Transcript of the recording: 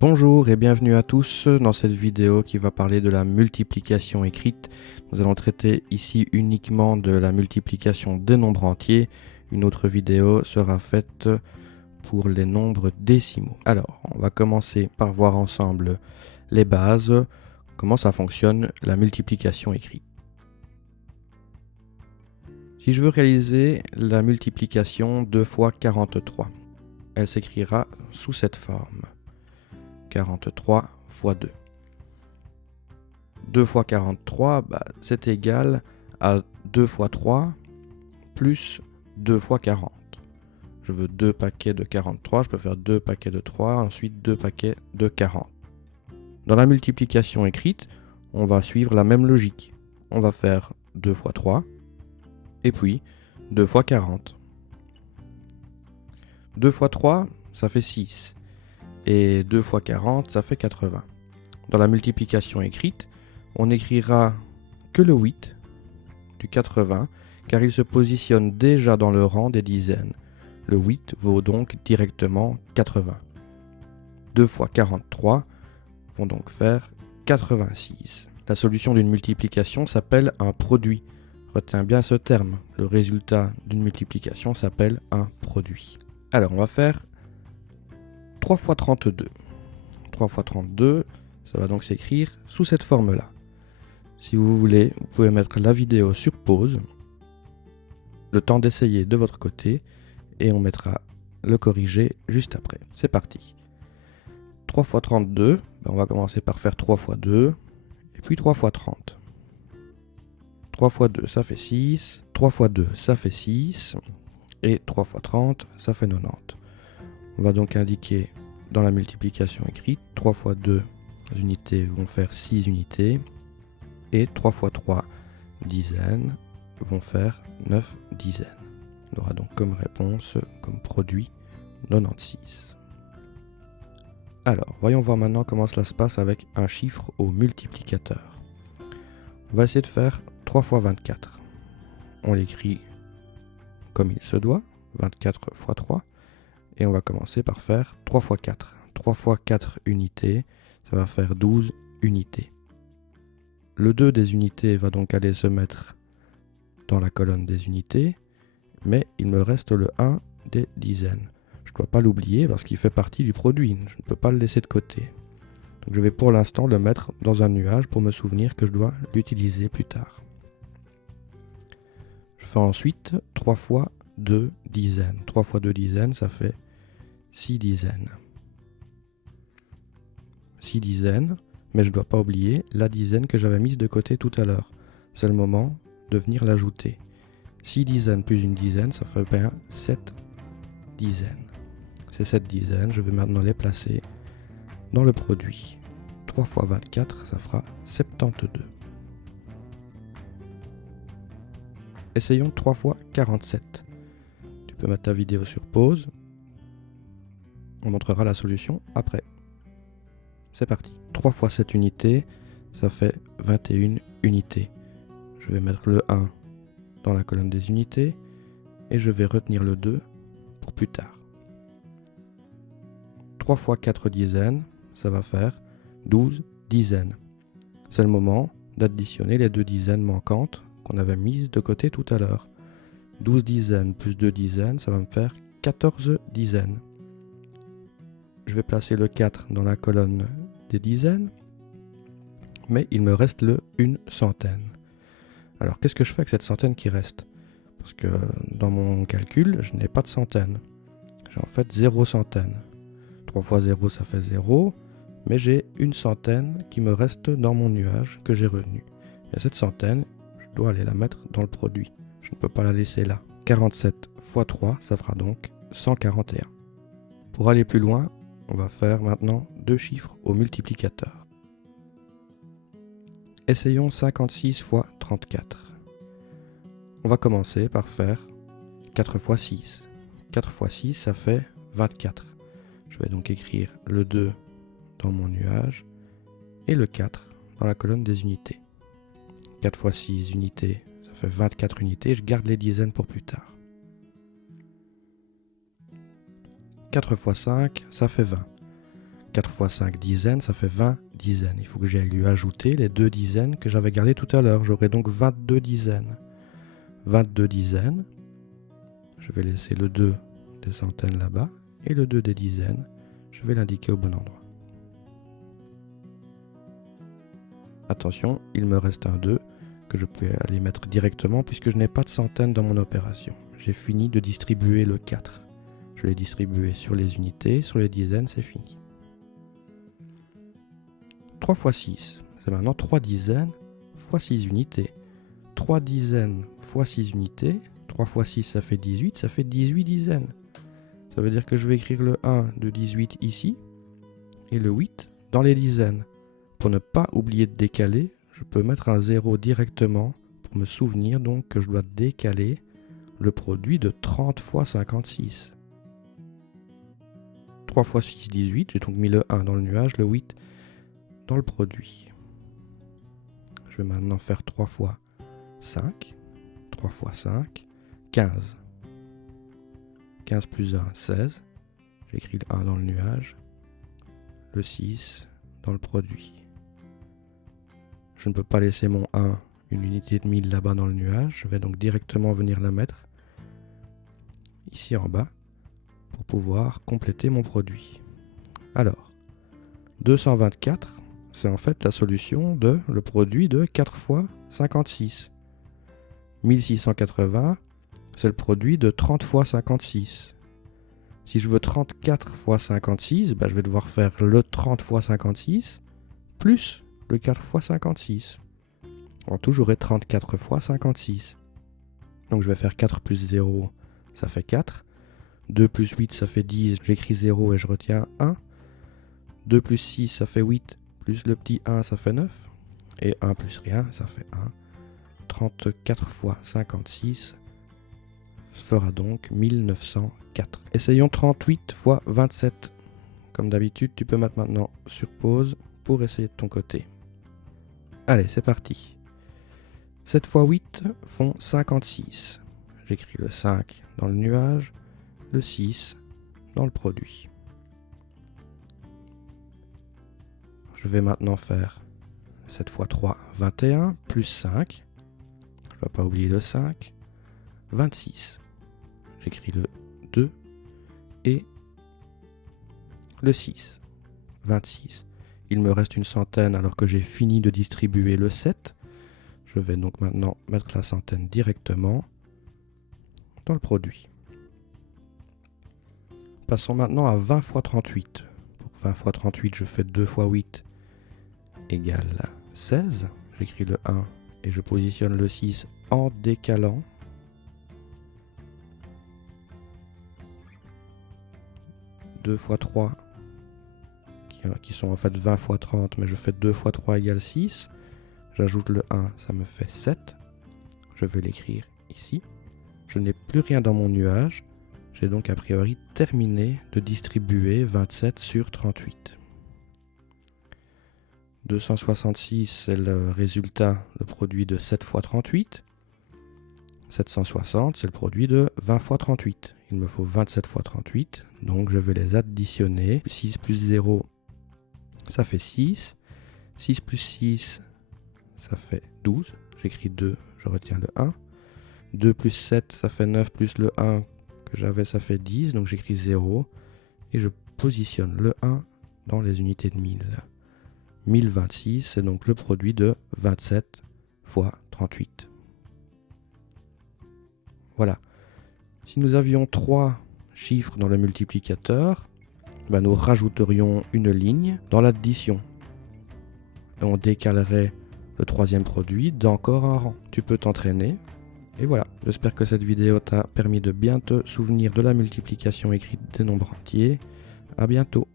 Bonjour et bienvenue à tous dans cette vidéo qui va parler de la multiplication écrite. Nous allons traiter ici uniquement de la multiplication des nombres entiers. Une autre vidéo sera faite pour les nombres décimaux. Alors, on va commencer par voir ensemble les bases, comment ça fonctionne la multiplication écrite. Si je veux réaliser la multiplication 2 fois 43, elle s'écrira sous cette forme. 43 fois 2. 2 fois 43, c'est égal à 2 fois 3 plus 2 fois 40. Je veux 2 paquets de 43, je peux faire 2 paquets de 3, ensuite 2 paquets de 40. Dans la multiplication écrite, on va suivre la même logique. On va faire 2 fois 3, et puis 2 fois 40. 2 fois 3, ça fait 6. Et 2 fois 40, ça fait 80. Dans la multiplication écrite, on n'écrira que le 8 du 80, car il se positionne déjà dans le rang des dizaines. Le 8 vaut donc directement 80. 2 fois 43 vont donc faire 86. La solution d'une multiplication s'appelle un produit. Retiens bien ce terme. Le résultat d'une multiplication s'appelle un produit. Alors, on va faire 3 fois 32. 3 fois 32, ça va donc s'écrire sous cette forme-là. Si vous voulez, vous pouvez mettre la vidéo sur pause, le temps d'essayer de votre côté, et on mettra le corrigé juste après. C'est parti. 3 fois 32, on va commencer par faire 3 fois 2, et puis 3 fois 30. 3 fois 2, ça fait 6. 3 fois 2, ça fait 6. Et 3 fois 30, ça fait 90. On va donc indiquer dans la multiplication écrite, 3 fois 2 unités vont faire 6 unités, et 3 fois 3 dizaines vont faire 9 dizaines. On aura donc comme réponse, comme produit, 96. Alors, voyons voir maintenant comment cela se passe avec un chiffre au multiplicateur. On va essayer de faire 3 fois 24. On l'écrit comme il se doit, 24 fois 3. Et on va commencer par faire 3 fois 4. 3 fois 4 unités, ça va faire 12 unités. Le 2 des unités va donc aller se mettre dans la colonne des unités, mais il me reste le 1 des dizaines. Je ne dois pas l'oublier parce qu'il fait partie du produit, je ne peux pas le laisser de côté. Donc je vais pour l'instant le mettre dans un nuage pour me souvenir que je dois l'utiliser plus tard. Je fais ensuite 3 fois 2 dizaines. 3 fois 2 dizaines, ça fait 6 dizaines. 6 dizaines, mais je ne dois pas oublier la dizaine que j'avais mise de côté tout à l'heure. C'est le moment de venir l'ajouter. 6 dizaines plus une dizaine, ça fait bien 7 dizaines. Ces 7 dizaines, je vais maintenant les placer dans le produit. 3 fois 24, ça fera 72. Essayons 3 fois 47. Tu peux mettre ta vidéo sur pause. On montrera la solution après. C'est parti. 3 fois 7 unités, ça fait 21 unités. Je vais mettre le 1 dans la colonne des unités et je vais retenir le 2 pour plus tard. 3 fois 4 dizaines, ça va faire 12 dizaines. C'est le moment d'additionner les 2 dizaines manquantes qu'on avait mises de côté tout à l'heure. 12 dizaines plus 2 dizaines, ça va me faire 14 dizaines. Je vais placer le 4 dans la colonne des dizaines, mais il me reste le 1 centaine. Alors qu'est-ce que je fais avec cette centaine qui reste? Parce que dans mon calcul, je n'ai pas de centaine. J'ai en fait 0 centaine. 3 fois 0, ça fait 0, mais j'ai une centaine qui me reste dans mon nuage que j'ai retenu. Et cette centaine, je dois aller la mettre dans le produit. Je ne peux pas la laisser là. 47 fois 3, ça fera donc 141. Pour aller plus loin, on va faire maintenant 2 chiffres au multiplicateur. Essayons 56 fois 34. On va commencer par faire 4 fois 6. 4 fois 6, ça fait 24. Je vais donc écrire le 2 dans mon nuage et le 4 dans la colonne des unités. 4 fois 6 unités, ça fait 24 unités. Je garde les dizaines pour plus tard. 4 fois 5, ça fait 20. 4 fois 5 dizaines, ça fait 20 dizaines. Il faut que j'aille lui ajouter les 2 dizaines que j'avais gardées tout à l'heure. J'aurai donc 22 dizaines. 22 dizaines. Je vais laisser le 2 des centaines là-bas. Et le 2 des dizaines, je vais l'indiquer au bon endroit. Attention, il me reste un 2 que je peux aller mettre directement puisque je n'ai pas de centaines dans mon opération. J'ai fini de distribuer le 4. Je l'ai distribué sur les unités, sur les dizaines, c'est fini. 3 fois 6, c'est maintenant 3 dizaines fois 6 unités. 3 dizaines fois 6 unités, 3 fois 6 ça fait 18, ça fait 18 dizaines. Ça veut dire que je vais écrire le 1 de 18 ici et le 8 dans les dizaines. Pour ne pas oublier de décaler, je peux mettre un 0 directement pour me souvenir donc que je dois décaler le produit de 30 fois 56. 3 fois 6, 18, j'ai donc mis le 1 dans le nuage, le 8 dans le produit. Je vais maintenant faire 3 fois 5, 3 fois 5, 15. 15 plus 1, 16. J'écris le 1 dans le nuage, le 6 dans le produit. Je ne peux pas laisser mon 1, une unité de 1000 là-bas dans le nuage. Je vais donc directement venir la mettre ici en bas pour pouvoir compléter mon produit. Alors, 224, c'est en fait la solution de le produit de 4 fois 56. 1680, c'est le produit de 30 fois 56. Si je veux 34 fois 56, je vais devoir faire le 30 fois 56 plus le 4 fois 56. En tout, j'aurai 34 fois 56. Donc je vais faire 4 plus 0, ça fait 4. 2 plus 8, ça fait 10. J'écris 0 et je retiens 1. 2 plus 6, ça fait 8. Plus le petit 1, ça fait 9. Et 1 plus rien, ça fait 1. 34 fois 56 fera donc 1904. Essayons 38 fois 27. Comme d'habitude, tu peux mettre maintenant sur pause pour essayer de ton côté. Allez, c'est parti. 7 fois 8 font 56. J'écris le 5 dans le nuage, le 6 dans le produit. Je vais maintenant faire 7 fois 3, 21, plus 5. Je ne dois pas oublier le 5. 26. J'écris le 2 et le 6. 26. Il me reste une centaine alors que j'ai fini de distribuer le 7. Je vais donc maintenant mettre la centaine directement dans le produit. Passons maintenant à 20 fois 38. Pour 20 fois 38, je fais 2 fois 8 égale 16. J'écris le 1 et je positionne le 6 en décalant. Deux fois 3, qui sont en fait 20 fois 30, mais je fais 2 fois 3 égale 6. J'ajoute le 1, ça me fait 7. Je vais l'écrire ici. Je n'ai plus rien dans mon nuage. J'ai donc a priori terminé de distribuer 27 sur 38. 266, c'est le résultat, le produit de 7 fois 38. 760, c'est le produit de 20 fois 38. Il me faut 27 fois 38, donc je vais les additionner. 6 plus 0, ça fait 6. 6 plus 6, ça fait 12. J'écris 2, je retiens le 1. 2 plus 7, ça fait 9, plus le 1 que j'avais, ça fait 10. Donc j'écris 0 et je positionne le 1 dans les unités de 1000. 1026, c'est donc le produit de 27 fois 38. Voilà. Si nous avions 3 chiffres dans le multiplicateur, nous rajouterions une ligne dans l'addition. Et on décalerait le troisième produit d'encore un rang. Tu peux t'entraîner. Et voilà, j'espère que cette vidéo t'a permis de bien te souvenir de la multiplication écrite des nombres entiers. À bientôt.